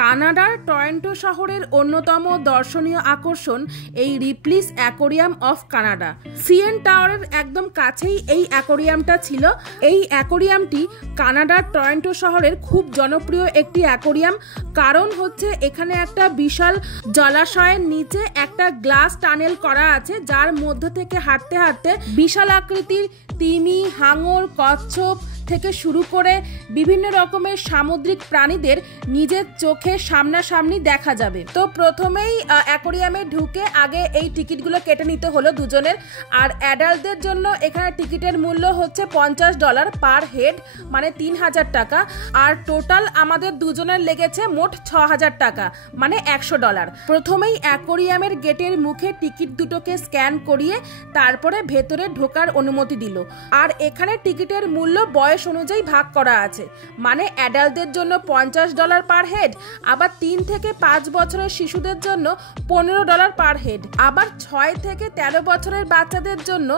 কানাডার টরন্টো শহরের অন্যতম দর্শনীয় আকর্ষণ এই রিপ্লিস অ্যাকোরিয়াম অফ কানাডা। সিএন টাওয়ারের একদম কাছেই এই অ্যাকোরিয়ামটা ছিল। এই অ্যাকোরিয়ামটি কানাডার টরন্টো শহরের খুব জনপ্রিয় একটি অ্যাকোরিয়াম। কারণ হচ্ছে এখানে একটা বিশাল জলাশয়ের নিচে একটা গ্লাস টানেল করা আছে, যার মধ্য থেকে হাঁটতে হাঁটতে বিশাল আকৃতির তিমি, হাঙর, কচ্ছপ থেকে শুরু করে বিভিন্ন রকমের সামুদ্রিক প্রাণীদের নিজের চোখে সামনাসামনি দেখা যাবে। তো প্রথমেই অ্যাকোরিয়ামে ঢুকে আগে এই টিকিটগুলো কেটে নিতে হলো দুজনের। আর অ্যাডাল্টদের জন্য এখানে টিকিটের মূল্য হচ্ছে $50 পার হেড, মানে 3000 টাকা। আর টোটাল আমাদের দুজনের লেগেছে মোট $6000 টাকা, মানে $100। প্রথমেই অ্যাকোরিয়ামের গেটের মুখে টিকিট দুটোকে স্ক্যান করিয়ে তারপরে ভেতরে ঢোকার অনুমতি দিল। আর এখানে টিকিটের মূল্য বয়স অনুযায়ী ভাগ করা আছে, মানে অ্যাডাল্টদের জন্য $50 পার হেড, আবার 3 থেকে 5 বছরের শিশুদের জন্য $15 পার হেড, আবার 6 থেকে 13 বছরের বাচ্চাদের জন্য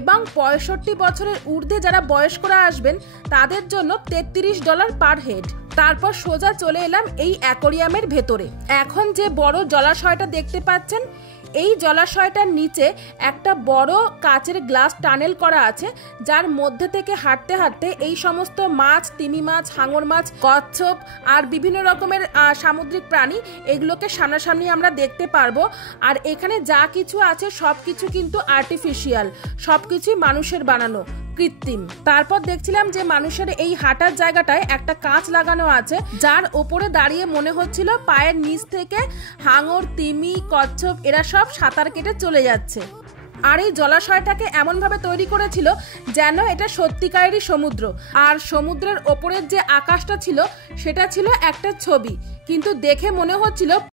এবং 65 বছরের ঊর্ধ্বে যারা বয়স্করা আসবেন তাদের জন্য $33 পার হেড। তারপর সোজা চলে এলাম এই অ্যাকোরিয়ামের ভেতরে। এখন যে বড় জলাশয়টা দেখতে পাচ্ছেন, এই জলাশয়টার নিচে একটা বড় কাচের গ্লাস টানেল করা আছে, যার মধ্যে থেকে হাঁটতে হাঁটতে এই সমস্ত মাছ, তিমি মাছ, হাঙর মাছ, কচ্ছপ আর বিভিন্ন রকমের সামুদ্রিক প্রাণী, এগুলোকে সামনাসামনি আমরা দেখতে পারবো। আর এখানে যা কিছু আছে সব কিছু কিন্তু আর্টিফিশিয়াল, সব কিছুই মানুষের বানানো, কৃত্রিম। তারপর দেখছিলাম যে মানুষের এই হাঁটার জায়গাটায় একটা কাঁচ লাগানো আছে, যার ওপরে দাঁড়িয়ে মনে হচ্ছিল পায়ের নিচ থেকে হাঙর, তিমি, কচ্ছপ এরা সব সাঁতার কেটে চলে যাচ্ছে। আর এই জলাশয়টাকে এমনভাবে তৈরি করেছিল যেন এটা সত্যিকারেরই সমুদ্র। আর সমুদ্রের ওপরের যে আকাশটা ছিল সেটা ছিল একটা ছবি, কিন্তু দেখে মনে হচ্ছিল